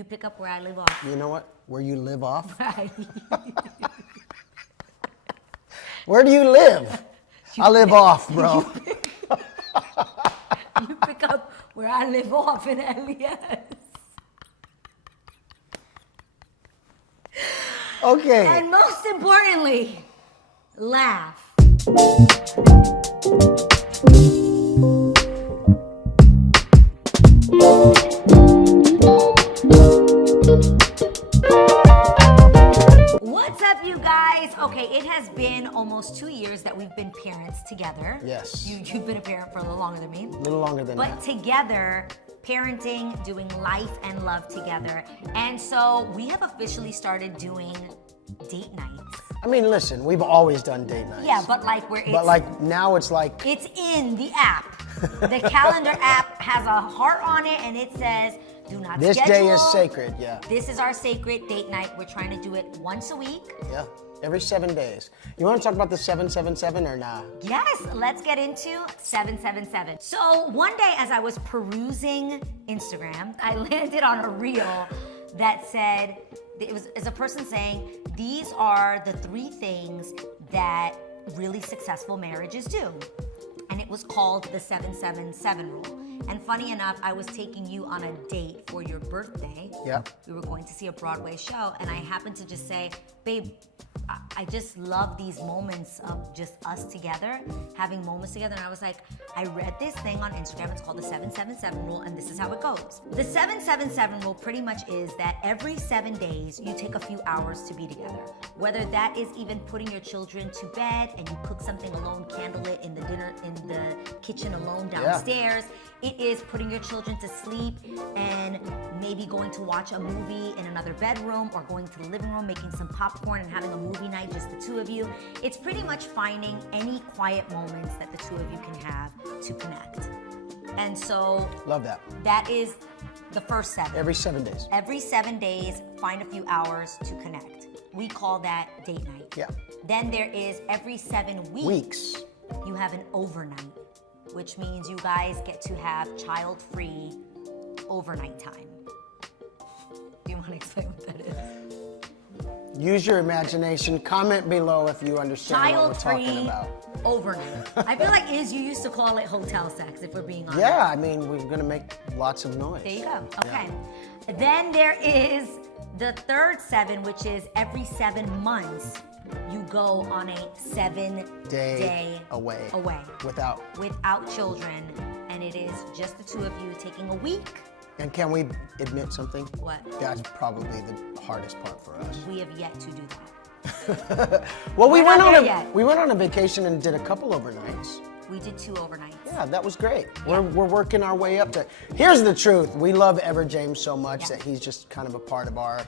You pick up where I live off. You know what? Where you live off? Right. Where do you live? I live off, bro. You pick up where I live off in LES. Okay. And most importantly, laugh. What's up, you guys? Okay, it has been almost 2 years that we've been parents together. Yes. You've been a parent for a little longer than me. A little longer than that. But together, parenting, doing life and love together. And so we have officially started doing date nights. I mean, listen, we've always done date nights. Yeah, but like where it's... But like now it's like... It's in the app. The calendar app has a heart on it and it says, do not This schedule. day is sacred, yeah. This is our sacred date night. We're trying to do it once a week. Yeah, every 7 days. You want to talk about the 777 or nah? Yes, let's get into 777. So one day as I was perusing Instagram, I landed on a reel that said, as a person saying, these are the 3 things that really successful marriages do. And it was called the 777 rule. And funny enough, I was taking you on a date for your birthday. Yeah. We were going to see a Broadway show, and I happened to just say, babe, I just love these moments of just us together, having moments together. And I was like, I read this thing on Instagram. It's called the 777 rule, and this is how it goes. The 777 rule pretty much is that every 7 days, you take a few hours to be together. Whether that is even putting your children to bed and you cook something alone, candlelit in the kitchen alone downstairs. Yeah. It is putting your children to sleep and maybe going to watch a movie in another bedroom or going to the living room, making some popcorn and having a movie night, just the 2 of you. It's pretty much finding any quiet moments that the 2 of you can have to connect. And so... Love that. That is the first 7. Every 7 days. Every 7 days, find a few hours to connect. We call that date night. Yeah. Then there is every 7 weeks. You have an overnight, which means you guys get to have child-free overnight time. Do you want to explain what that is? Use your imagination. Comment below if you understand what we're talking about. Overnight. I feel like you used to call it hotel sex, if we're being honest. Yeah, I mean, we're going to make lots of noise. There you go. Okay. Yeah. Then there is the third 7, which is every 7 months, you go on a 7-day away. Without children. And it is just the 2 of you taking a week. And can we admit something? What? That's probably the hardest part for us. We have yet to do that. Well, we went on a vacation and did a couple overnights. We did 2 overnights. Yeah, that was great. Yeah. We're working our way up to... Here's the truth. We love Ever James so much that he's just kind of a part of our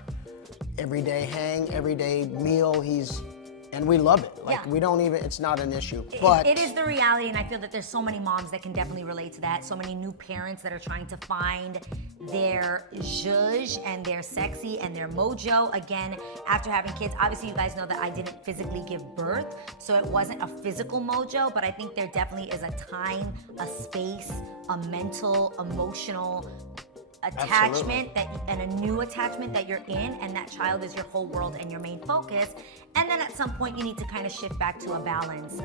everyday hang, everyday meal. And we love it. Like, we don't even, it's not an issue. But it is the reality, and I feel that there's so many moms that can definitely relate to that. So many new parents that are trying to find their zhuzh and their sexy and their mojo. Again, after having kids, obviously you guys know that I didn't physically give birth, so it wasn't a physical mojo, but I think there definitely is a time, a space, a mental, emotional attachment and a new attachment that you're in, and that child is your whole world and your main focus. And then at some point you need to kind of shift back to a balance.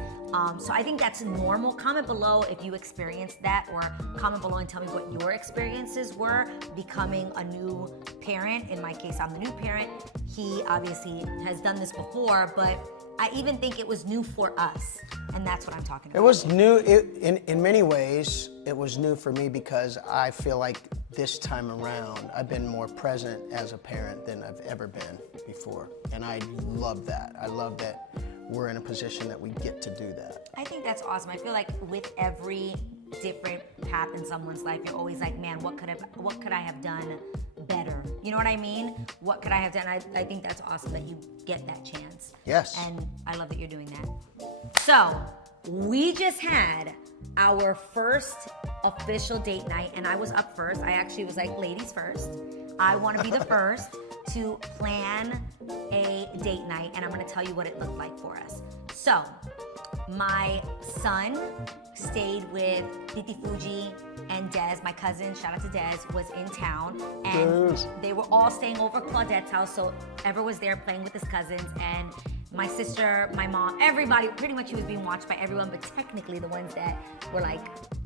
So I think that's normal. Comment below if you experienced that, or comment below and tell me what your experiences were becoming a new parent. In my case, I'm the new parent. He obviously has done this before, but I even think it was new for us, and that's what I'm talking about. It was new, in many ways, it was new for me because I feel like this time around, I've been more present as a parent than I've ever been before. And I love that. I love that we're in a position that we get to do that. I think that's awesome. I feel like with every different path in someone's life, you're always like, man, what could I have done better? You know what I mean? What could I have done? I think that's awesome that you get that chance. Yes. And I love that you're doing that. So, we just had our first official date night, and I was up first. I actually was like, ladies first. I want to be the first to plan a date night, and I'm going to tell you what it looked like for us. So, My son stayed with Titi Fuji and Des, my cousin, shout out to Des, was in town. And Yes. they were all staying over at Claudette's house, so Ever was there playing with his cousins. And my sister, my mom, everybody, pretty much he was being watched by everyone, but technically the ones that were like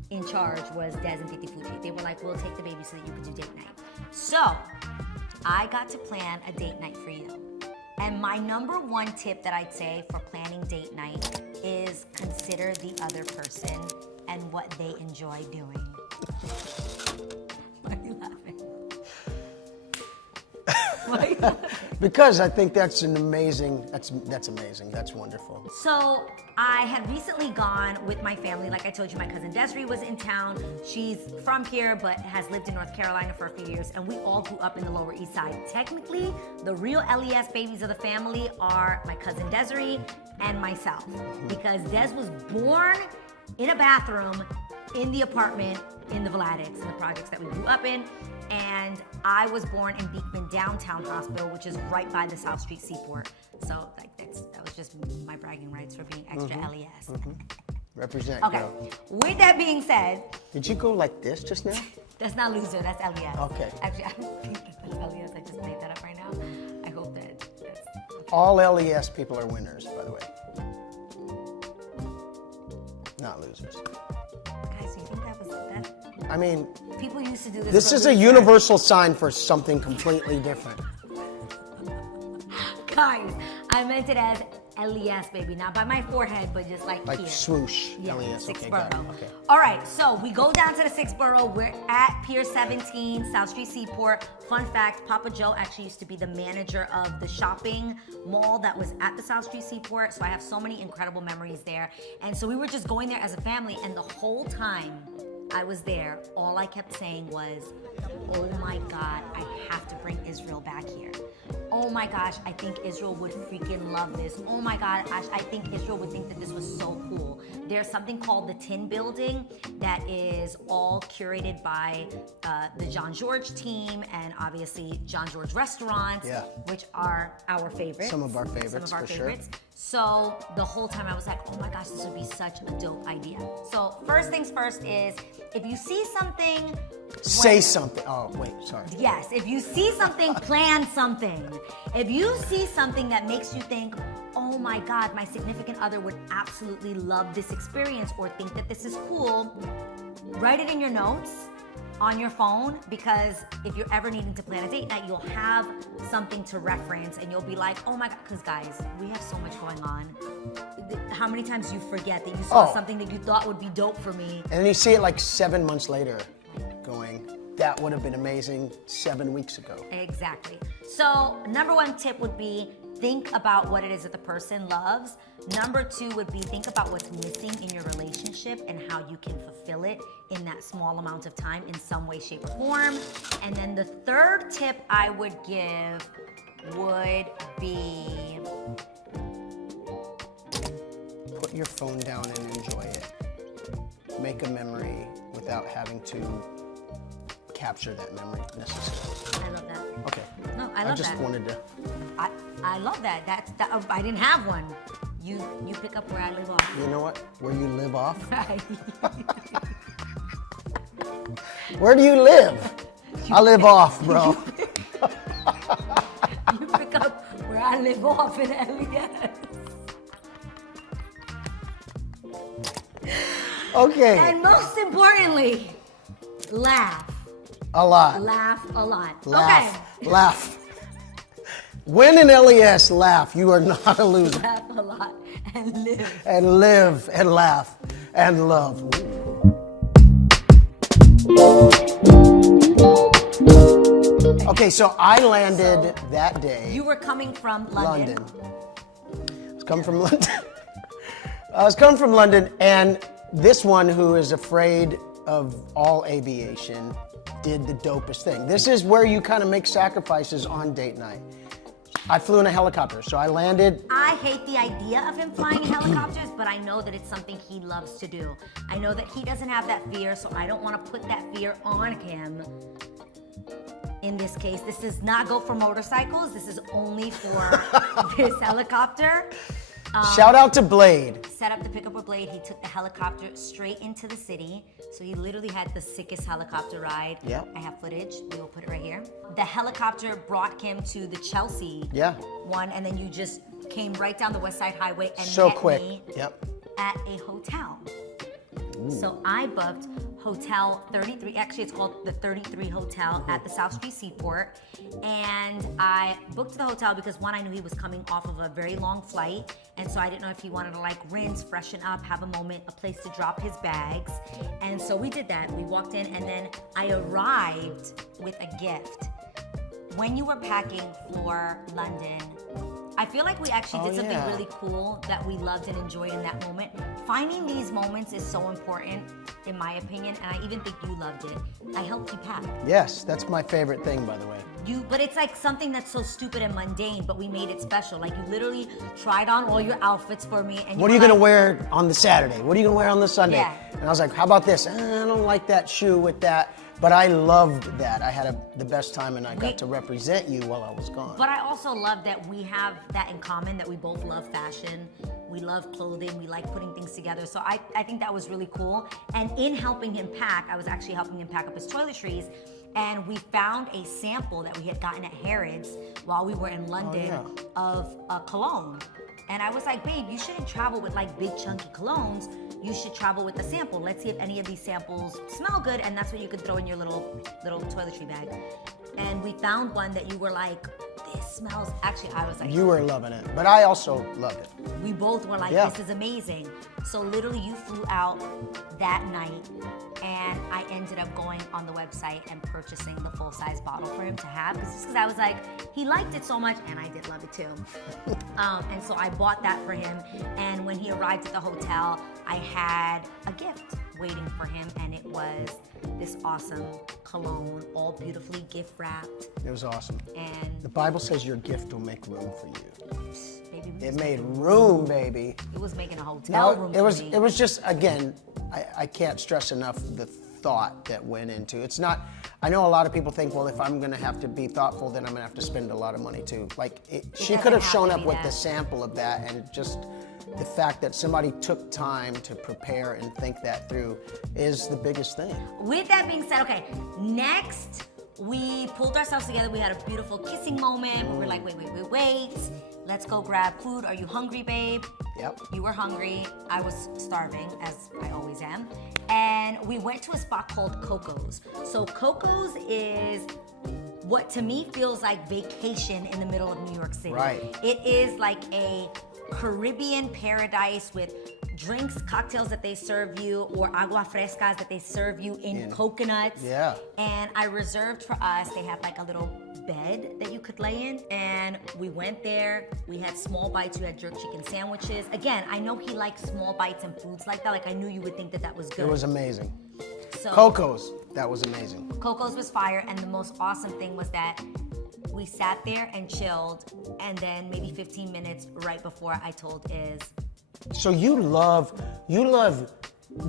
in charge was Des and Titi Fuji. They were like, we'll take the baby so that you could do date night. So I got to plan a date night for you. And my number one tip that I'd say for planning date night is consider the other person and what they enjoy doing. Why are you laughing? Why are you laughing? Because I think that's amazing. That's wonderful. So I had recently gone with my family. Like I told you, my cousin Desiree was in town. She's from here, but has lived in North Carolina for a few years, and we all grew up in the Lower East Side. Technically, the real LES babies of the family are my cousin Desiree and myself, because Des was born in a bathroom in the apartment in the Vladex, in the projects that we grew up in. And I was born in Beekman Downtown Hospital, which is right by the South Street Seaport. So like that was just my bragging rights for being extra LES. Represent, Okay, girl. with that being said, Did you go like this just now? that's not loser, that's LES. Okay. Actually, I don't think that's LES, I just made that up right now. I hope that's okay. All LES people are winners, by the way. Not losers. Guys, you think that was that? I mean, People used to do this. this for is a research. universal sign for something completely different. Guys, I meant it as LES, baby, not by my forehead, but just like Like here. swoosh. Yeah, LES. sixth Okay, borough. got it. Okay. All right, so we go down to the sixth borough. We're at Pier 17, South Street Seaport. Fun fact, Papa Joe actually used to be the manager of the shopping mall that was at the South Street Seaport. So I have so many incredible memories there. And so we were just going there as a family, and the whole time I was there, all I kept saying was, oh my God, I have to bring Israel back here. Oh my gosh, I think Israel would freaking love this. Oh my God, I think Israel would think that this was so cool. There's something called the Tin Building that is all curated by the John George team and obviously John George restaurants, Yeah. which are our favorites. Some of our favorites, for sure. So the whole time I was like, oh my gosh, this would be such a dope idea. So first things first is, if you see something, Say something. Oh, wait, sorry. yes, if you see something, plan something. If you see something that makes you think, oh my God, my significant other would absolutely love this experience or think that this is cool, write it in your notes on your phone, because if you're ever needing to plan a date night, you'll have something to reference and you'll be like, oh my God, because guys, we have so much going on. How many times do you forget that you saw something that you thought would be dope for me? And then you see it like 7 months later, going, that would have been amazing 7 weeks ago. Exactly. So number one tip would be, think about what it is that the person loves. Number two would be, think about what's missing in your relationship and how you can fulfill it in that small amount of time in some way, shape, or form. And then the third tip I would give would be, Put your phone down and enjoy it. Make a memory without having to capture that memory necessarily. I love that. Okay. No, I love I just that. wanted to. I love that. I didn't have one. You pick up where I live off. You know what? Where you live off? Right. Where do you live? I live off, bro. You pick up where I live off in LES. Okay. And most importantly, laugh. A lot. Laugh a lot. Laugh. Laugh. When in LES, laugh. You are not a loser. Okay. Laugh a lot and live. And live and laugh and love. Okay, so I landed that day. You were coming from London. I was coming from London. I was coming from London, and this one who is afraid of all aviation did the dopest thing. This is where you kind of make sacrifices on date night. I flew in a helicopter, so I landed. I hate the idea of him flying in helicopters, but I know that it's something he loves to do. I know that he doesn't have that fear, so I don't want to put that fear on him. In this case, this does not go for motorcycles. This is only for this helicopter. Shout out to Blade. Set up to pick up a Blade. He took the helicopter straight into the city. So he literally had the sickest helicopter ride. Yeah. I have footage. We will put it right here. The helicopter brought him to the Chelsea one, and then you just came right down the West Side Highway and So met quick. me Yep. at a hotel. So I booked Hotel 33, actually it's called the 33 Hotel at the South Street Seaport. And I booked the hotel because one, I knew he was coming off of a very long flight. And so I didn't know if he wanted to like rinse, freshen up, have a moment, a place to drop his bags. And so we did that. We walked in and then I arrived with a gift. When you were packing for London, I feel like we actually did something really cool that we loved and enjoyed in that moment. Finding these moments is so important, in my opinion, and I even think you loved it. I helped you pack. Yes, that's my favorite thing, by the way. But it's like something that's so stupid and mundane, but we made it special. Like you literally tried on all your outfits for me. And What are you gonna wear on the Saturday? What are you gonna wear on the Sunday? Yeah. And I was like, how about this? I don't like that shoe with that. But I loved that. I had the best time and I got to represent you while I was gone. But I also love that we have that in common, that we both love fashion. We love clothing. We like putting things together. So I think that was really cool. And in helping him pack, I was actually helping him pack up his toiletries. And we found a sample that we had gotten at Harrods while we were in London of a cologne. And I was like, babe, you shouldn't travel with like big chunky colognes. You should travel with a sample. Let's see if any of these samples smell good, and that's what you could throw in your little toiletry bag. And we found one that you were like, this smells, actually I was like. You were loving it, but I also loved it. We both were like, this is amazing. So literally you flew out that night and I ended up going on the website and purchasing the full-size bottle for him to have, because I was like, he liked it so much and I did love it too. And so I bought that for him, and when he arrived at the hotel, I had a gift waiting for him, and it was this awesome cologne, all beautifully gift wrapped. It was awesome. And the Bible says your gift will make room for you. Baby, it made room, baby. It was making a hotel room for me. It was just, again, I can't stress enough the thought that went into it. It's not, I know a lot of people think, well, if I'm gonna have to be thoughtful, then I'm gonna have to spend a lot of money too. Like, she could have shown up with the sample of that, and it just, the fact that somebody took time to prepare and think that through is the biggest thing. With that being said, okay, next, we pulled ourselves together. We had a beautiful kissing moment. We were like, wait. Let's go grab food. Are you hungry, babe? Yep. You were hungry. I was starving, as I always am. And we went to a spot called Coco's. So Coco's is what to me feels like vacation in the middle of New York City. Right. It is like a Caribbean paradise with drinks, cocktails that they serve you, or agua frescas that they serve you in coconuts. Yeah. And I reserved for us, they have like a little bed that you could lay in, and we went there. We had small bites. We had jerk chicken sandwiches. Again, I know he likes small bites and foods like that. Like, I knew you would think that that was good. It was amazing. So, Coco's, that was amazing. Coco's was fire, and the most awesome thing was that we sat there and chilled, and then maybe 15 minutes right before I told Iz. So you love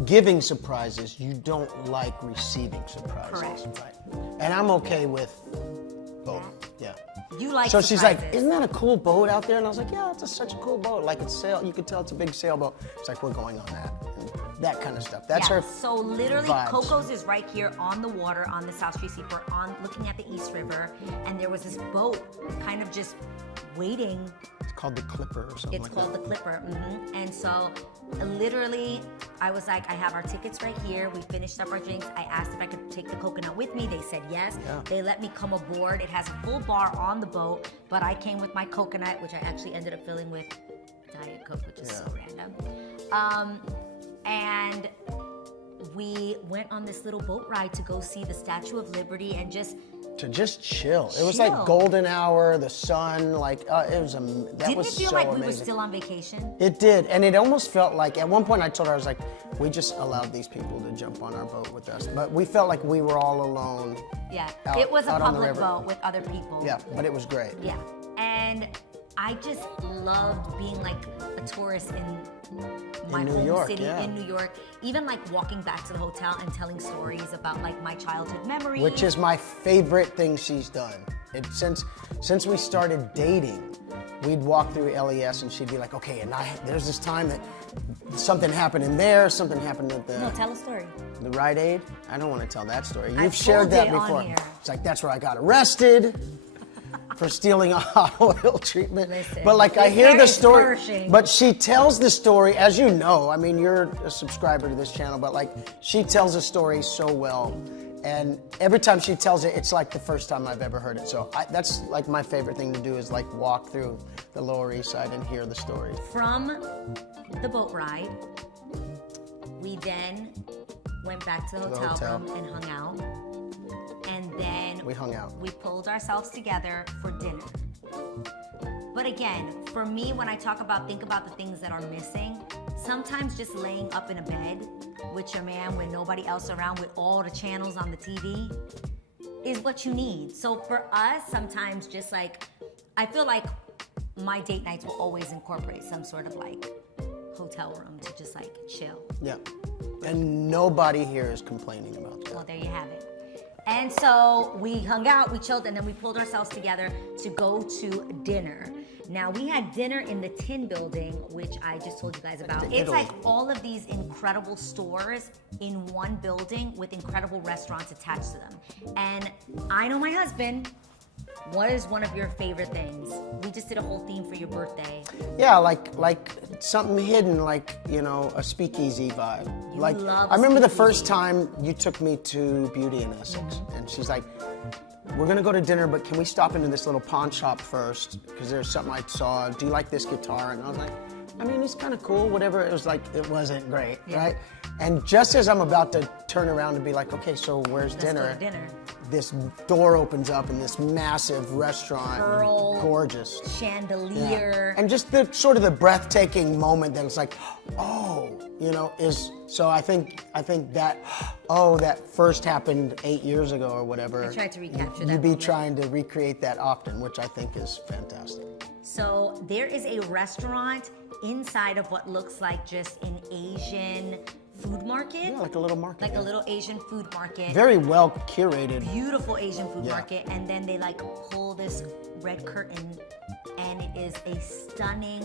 giving surprises. You don't like receiving surprises. Correct. Right? And I'm okay with both. Yeah. You like So surprises. she's like, isn't that a cool boat out there? And I was like, yeah, it's such a cool boat. Like, it's sail. You could tell it's a big sailboat. It's like, we're going on that. And that kind of stuff. That's her. So literally, vibes. Coco's is right here on the water, on the South Street Seaport, looking at the East River, and there was this boat kind of just waiting. It's called the Clipper or something It's called the Clipper. And so literally, I was like, I have our tickets right here. We finished up our drinks. I asked if I could take the coconut with me. They said yes. Yeah. They let me come aboard. It has a full bar on the boat, but I came with my coconut, which I actually ended up filling with Diet Coke, which is so random. And we went on this little boat ride to go see the Statue of Liberty and just chill. It was like golden hour, the sun, like, it was Didn't was it feel so like amazing. we were still on vacation? It did, and it almost felt like, at one point I told her, I was like, we just allowed these people to jump on our boat with us. But we felt like we were all alone. Yeah, out, it was a out on the public river. boat with other people. Yeah, but it was great. Yeah, and I just loved being like a tourist in my New home York, city yeah. in New York. Even like walking back to the hotel and telling stories about like my childhood memories. Which is my favorite thing she's done. Since we started dating, we'd walk through LES and she'd be like, okay, and there's this time that something happened in there, something happened at No, tell a story. the Rite Aid. I don't want to tell that story. I've You've shared told that it on before. here. It's like, that's where I got arrested for stealing a hot oil treatment. Listen, but like, I this hear guy the is story, flourishing. but she tells the story, as you know, I mean, you're a subscriber to this channel, but like, she tells the story so well. And every time she tells it, it's like the first time I've ever heard it. So that's like my favorite thing to do is like walk through the Lower East Side and hear the story. From the boat ride, we then went back to the hotel room and hung out. And then We hung out. we pulled ourselves together for dinner. But again, for me, when I think about the things that are missing, sometimes just laying up in a bed with your man with nobody else around with all the channels on the TV is what you need. So for us, sometimes just like, I feel like my date nights will always incorporate some sort of like hotel room to just like chill. Yeah. And nobody here is complaining about that. Well, there you have it. And so we hung out, we chilled, and then we pulled ourselves together to go to dinner. Now, we had dinner in the Tin Building, which I just told you guys about. It's Italy. like all of these incredible stores in one building with incredible restaurants attached to them. And I know my husband. What is one of your favorite things? We just did a whole theme for your birthday. Yeah, like something hidden, like, you know, a speakeasy vibe. You Like, love I remember the speakeasy. first time you took me to Beauty in Essex, and she's like, we're gonna go to dinner, but can we stop into this little pawn shop first? Because there's something I saw. Do you like this guitar? And I was like, I mean, it's kind of cool, whatever. It was like, it wasn't great, right? And just as I'm about to turn around and be like, okay, so where's Let's dinner? go to dinner. This door opens up in this massive restaurant. Pearl. Gorgeous. Chandelier. And just the sort of the breathtaking moment that it's like, oh, you know, so I think that, oh, that first happened 8 years ago or whatever. I tried to recapture that You'd be moment. trying to recreate that often, which I think is fantastic. So there is a restaurant inside of what looks like just an Asian food market. Yeah, like a little market. Like yeah. a little Asian food market. Very well curated. Beautiful Asian food Yeah. market. And then they like pull this red curtain and it is a stunning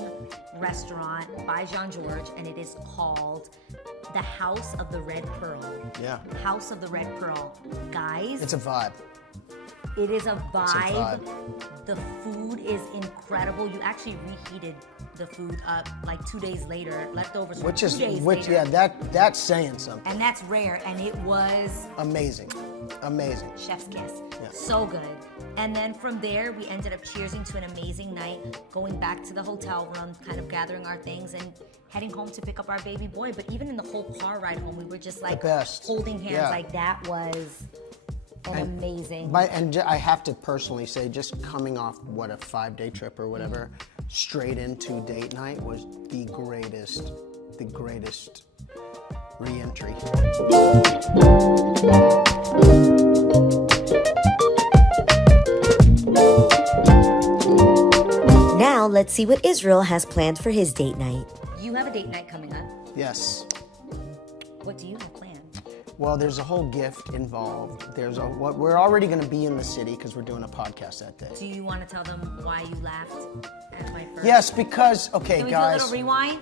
restaurant by Jean-Georges and it is called the House of the Red Pearl. Yeah. House of the Red Pearl. Guys, It's a vibe. it is a vibe. vibe. The food is incredible. You actually reheated the food up like 2 days later, leftovers from 2 days later. Yeah, that's saying something. And that's rare, and it was Amazing. Amazing. chef's kiss. Yeah. So good. And then from there, we ended up cheersing to an amazing night, going back to the hotel room, kind of gathering our things and heading home to pick up our baby boy. But even in the whole car ride home, we were just like best. holding hands. Yeah. Like that was an amazing. I have to personally say, just coming off what a 5-day trip or whatever, straight into date night was the greatest re-entry. Now let's see what Israel has planned for his date night. You have a date night coming up. Yes. What do you have planned? Well, there's a whole gift involved. We're already going to be in the city because we're doing a podcast that day. Do you want to tell them why you laughed at my first? Yes, because okay, Can we guys. do a little rewind?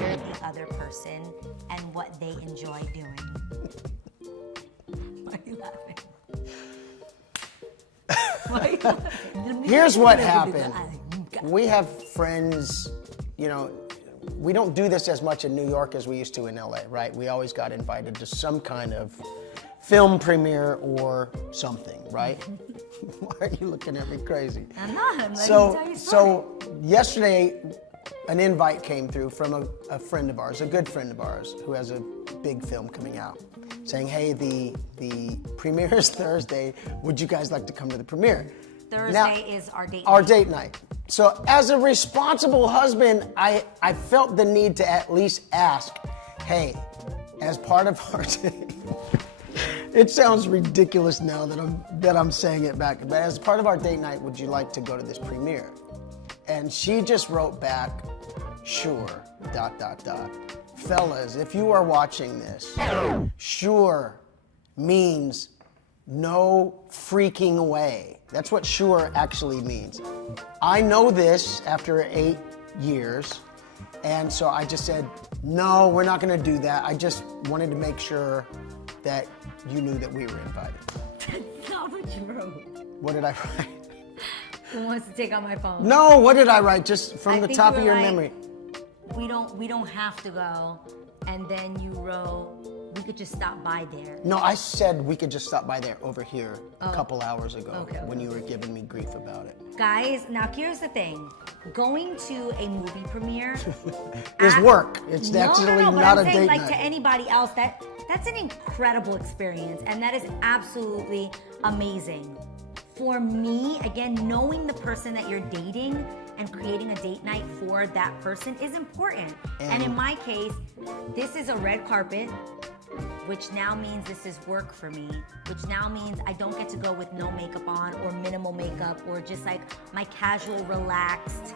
You're the other person and what they enjoy doing. Why are you laughing? Why are you laughing? Here's what happened. We have friends, you know, we don't do this as much in New York as we used to in LA, right? We always got invited to some kind of film premiere or something, right? Why are you looking at me crazy? I'm not. I'm letting you tell your story. So yesterday, an invite came through from a friend of ours, a good friend of ours, who has a big film coming out, saying, hey, the premiere is Thursday. Would you guys like to come to the premiere? Thursday is our date Our night. date night. So as a responsible husband, I felt the need to at least ask, hey, as part of our date, it sounds ridiculous now that I'm saying it back, but as part of our date night, would you like to go to this premiere? And she just wrote back, sure, ... Fellas, if you are watching this, sure means no freaking away. That's what sure actually means. I know this after 8 years, and so I just said, no, we're not gonna do that. I just wanted to make sure that you knew that we were invited. That's not what you wrote. What did I write? Who wants to take out my phone? No, what did I write? Just from I the think top you of were your like, memory. We don't have to go. And then you wrote, we could just stop by there. No, I said we could just stop by there over here a couple hours ago Okay. when you were giving me grief about it. Guys, now here's the thing. Going to a movie premiere Is work. It's no, actually no, but not I'm a saying, date like night. to anybody else, that's an incredible experience, and that is absolutely amazing. For me, again, knowing the person that you're dating and creating a date night for that person is important. And in my case, this is a red carpet, which now means this is work for me, which now means I don't get to go with no makeup on or minimal makeup or just like my casual, relaxed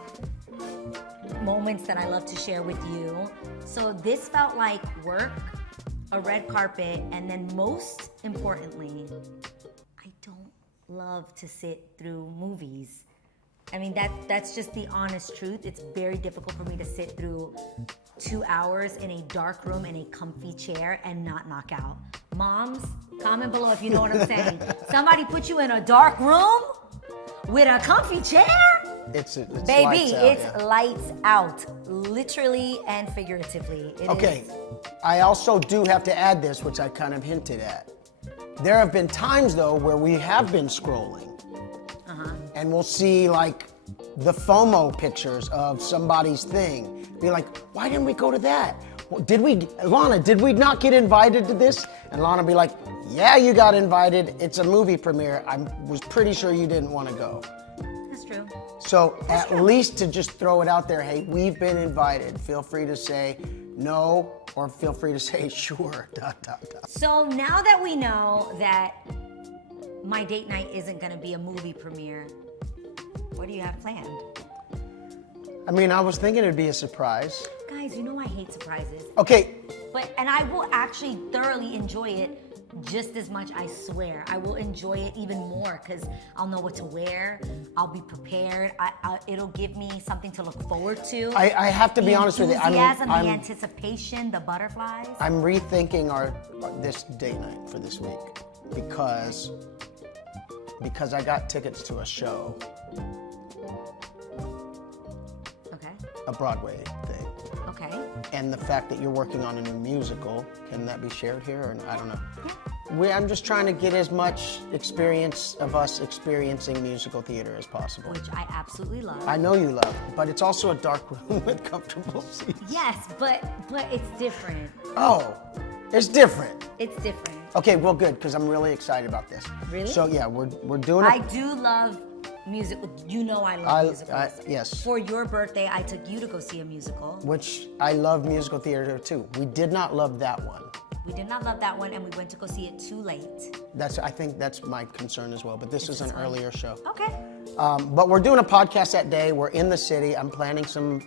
moments that I love to share with you. So this felt like work, a red carpet, and then most importantly, I don't love to sit through movies. I mean, that's just the honest truth. It's very difficult for me to sit through 2 hours in a dark room in a comfy chair and not knock out. Moms, comment below if you know what I'm saying. Somebody put you in a dark room with a comfy chair? It's Baby, lights out, it's yeah. lights out, literally and figuratively. It Okay, is- I also do have to add this, which I kind of hinted at. There have been times, though, where we have been scrolling. And we'll see, like, the FOMO pictures of somebody's thing. Be like, why didn't we go to that? Well, Lana, did we not get invited to this? And Lana be like, yeah, you got invited. It's a movie premiere. I was pretty sure you didn't want to go. That's true. So at least to just throw it out there, hey, we've been invited. Feel free to say no, or feel free to say sure, ... So now that we know that my date night isn't gonna be a movie premiere, what do you have planned? I mean, I was thinking it'd be a surprise. Guys, you know I hate surprises. Okay, And I will actually thoroughly enjoy it just as much, I swear. I will enjoy it even more because I'll know what to wear. I'll be prepared. It'll give me something to look forward to. I have to be honest with you. The enthusiasm, the anticipation, the butterflies. I'm rethinking this date night for this week because I got tickets to a show, Okay. a Broadway thing. Okay. And the fact that you're working on a new musical, can that be shared here? Or I don't know. I'm just trying to get as much experience of us experiencing musical theater as possible. Which I absolutely love. I know you love, but it's also a dark room with comfortable seats. Yes, but it's different. Oh, it's different. It's different. Okay, well, good, because I'm really excited about this. Really? So yeah, we're doing it. I do love music. You know I love musicals. Yes. For your birthday, I took you to go see a musical. Which I love musical theater too. We did not love that one. We did not love that one, and we went to go see it too late. I think that's my concern as well. But this is an fine. earlier show. Okay. But we're doing a podcast that day. We're in the city. I'm planning some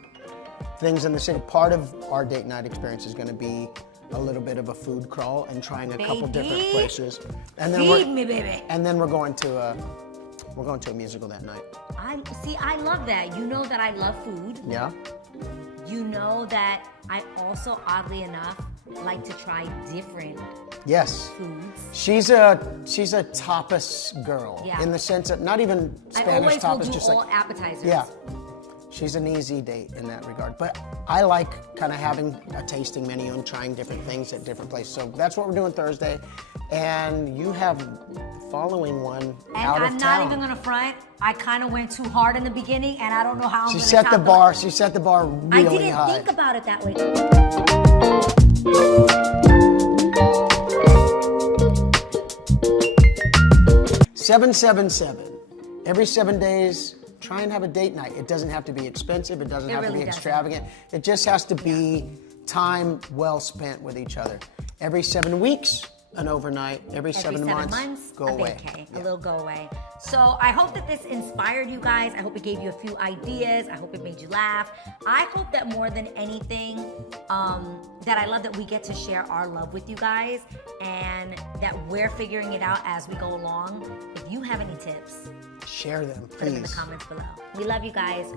things in the city. Part of our date night experience is going to be a little bit of a food crawl and trying a couple different Baby. places. And then Feed me, baby. And then we're going to a musical that night. I love that. You know that I love food. Yeah. You know that I also, oddly enough, like to try different Yes. foods. She's a tapas girl. Yeah. In the sense of not even I Spanish always will tapas, do just all like appetizers. yeah. She's an easy date in that regard. But I like kind of having a tasting menu and trying different things at different places. So that's what we're doing Thursday. And you have the following one And out of I'm town. not even gonna front. I kind of went too hard in the beginning, and I don't know how I'm She gonna set the top bar. it. She set the bar I really didn't high. think about it that way. 777. Every 7 days, try and have a date night. It doesn't have to be expensive. It doesn't It have to really be doesn't. extravagant. It just has to be time well spent with each other. Every 7 weeks, An overnight, every 7 months, go a away. vacay, Yeah. a little go away. So I hope that this inspired you guys. I hope it gave you a few ideas. I hope it made you laugh. I hope that more than anything, that I love that we get to share our love with you guys and that we're figuring it out as we go along. If you have any tips, Share them, put them in the please. comments below. We love you guys.